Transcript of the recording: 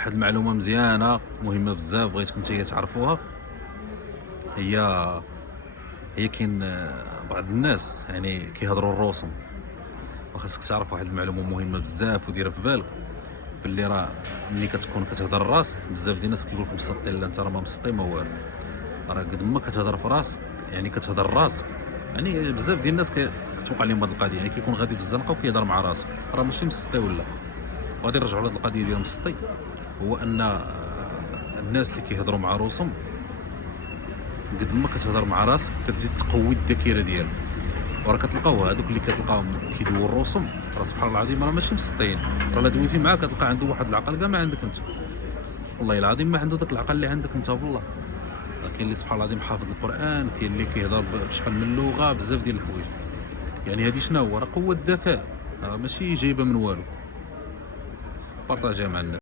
واحد المعلومه مزيانه مهمه بزاف بغيتكم نتايا تعرفوها. هي هي كاين بعض الناس يعني كيهضروا الرسم، وخاصك تعرف واحد المعلومه مهمه بزاف وديرها في بالك، باللي راه ملي كتكون كتهضر الراس بزاف ديال الناس كيقول لك مسطي، لا انت راه ما مسطي ما والو. راه قد ما كتهضر في راسك يعني كتهضر راسك، يعني بزاف ديال الناس كتوقع لهم هذه القضيه، يعني كيكون غادي في الزنقه وكيهضر مع راسه راه ماشي مسطي ولا. غادي نرجعوا لهاد القضيه ديال مسطي، هو ان الناس اللي كيهضروا مع روسهم قد ما كتهضر مع راسك كتزيد تقوي الذاكره ديالك. وراه كتلقاو هذوك اللي كتلقاهم كيدويو الرسم راه سبحان الله العظيم راه ماشي مسطين، راه لا دويتي معاه كتلقى عنده واحد العقل كاع ما عندك انت، والله العظيم ما عنده داك العقل اللي عندك انت والله. كاين اللي سبحان الله العظيم حافظ القران، كاين اللي كيهضر بشحال من لغه بزاف ديال الحوايج. يعني هذه شنو هو؟ راه قوه الذكاء، راه ماشي جايبه من والو. بارطاجيها مع الناس.